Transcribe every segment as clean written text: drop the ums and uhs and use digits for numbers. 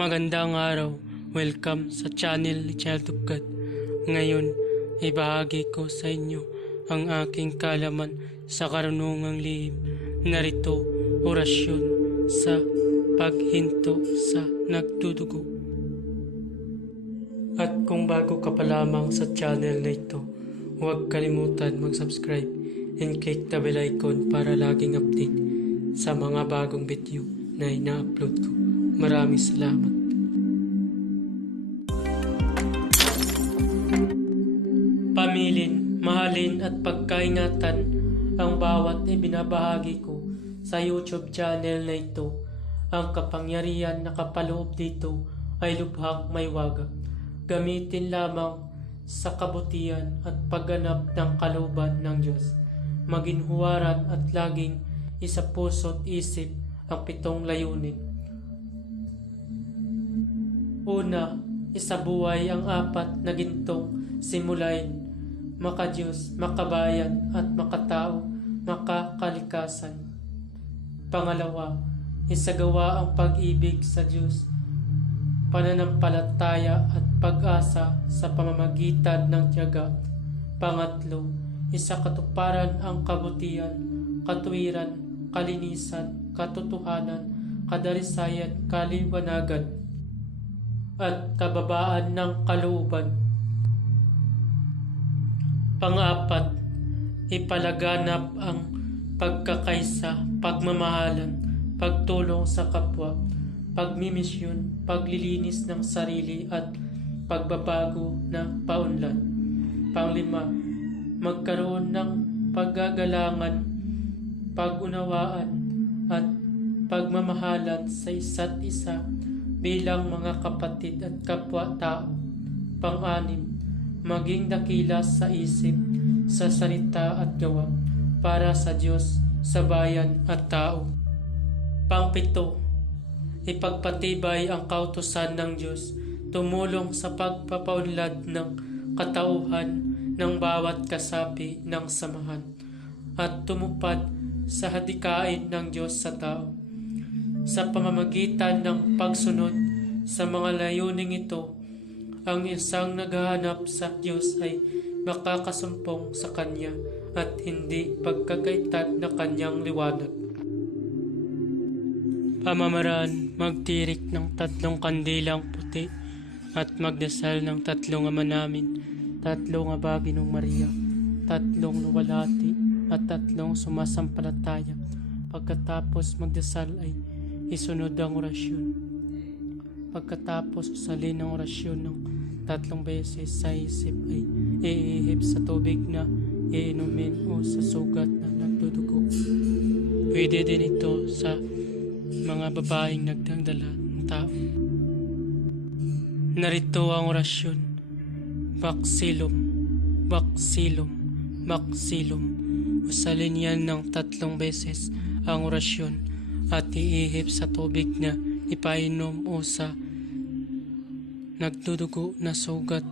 Magandang araw, welcome sa channel ni Child of God. Ngayon, ibahagi ko sa inyo ang aking kaalaman sa karunungang lihim. Narito, orasyon sa paghinto sa nagdudugo. At kung bago ka pa lamang sa channel na ito, huwag kalimutan mag-subscribe and click the bell icon para laging update sa mga bagong video na ina-upload ko. Maraming salamat. Pamilin, mahalin at pagkaingatan ang bawat ibinabahagi ko sa YouTube channel na ito. Ang kapangyarihan na kapaloob dito ay lubhang may waga. Gamitin lamang sa kabutihan at pagganap ng kalooban ng Diyos. Maging huwaran at laging isa puso't isip ang 7 layunin. Una, isabuhay ang 4 na gintong simulain, makadiyos, makabayan at makatao, makakalikasan. Pangalawa, isagawa ang pag-ibig sa Diyos, pananampalataya at pag-asa sa pamamagitan ng tiyaga. Pangatlo, isakatuparan ang kabutihan, katuwiran, kalinisan, katotohanan, kadalisayan, kaliwanagan, at kababaan ng kalooban. Pang-apat, ipalaganap ang pagkakaisa, pagmamahalan, pagtulong sa kapwa, pagmimisyon, paglilinis ng sarili at pagbabago ng paunlad. Pang-5, magkaroon ng paggagalangan, pag-unawaan at pagmamahalan sa isa't isa bilang mga kapatid at kapwa-tao. Pang-6, maging dakila sa isip, sa salita at gawa para sa Diyos, sa bayan at tao. Pang-7, ipagpatibay ang kautusan ng Diyos, tumulong sa pagpapaunlad ng katauhan ng bawat kasapi ng samahan, at tumupad sa hadikain ng Diyos sa tao. Sa pamamagitan ng pagsunod sa mga layuning ito, ang isang naghahanap sa Diyos ay makakasumpong sa Kanya at hindi pagkagaitan na Kanyang liwanag. Pamamaraan, magtirik ng 3 kandilang puti at magdasal ng 3 Ama Namin, 3 Aba Ginong Maria, 3 Luwalhati at 3 sumasampalataya. Pagkatapos magdasal ay isunod ang orasyon. Pagkatapos usalin ang orasyon ng 3 beses sa isip ay iihip sa tubig na iinumin o sa sugat na nagdudugo. Pwede din ito sa mga babaeng nagdadala ng tao. Narito ang orasyon. Baksilom, baksilom, baksilom. Usalin yan ng 3 beses ang orasyon at iihip sa tubig na ipainom o sa nagdudugo na sugat.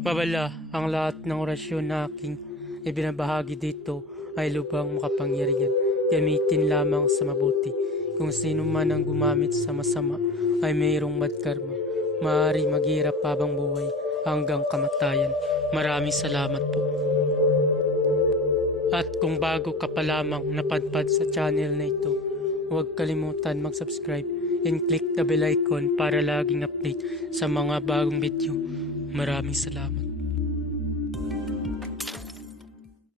Babala, ang lahat ng orasyon na aking ibinabahagi dito ay lubhang makapangyarihan. Gamitin lamang sa mabuti. Kung sino man ang gumamit sa masama ay mayroong bad karma. Maaari maghirap habang buhay hanggang kamatayan. Maraming salamat po. At kung bago ka pa lamang napadpad sa channel na ito, huwag kalimutan mag-subscribe and click the bell icon para laging update sa mga bagong video. Maraming salamat.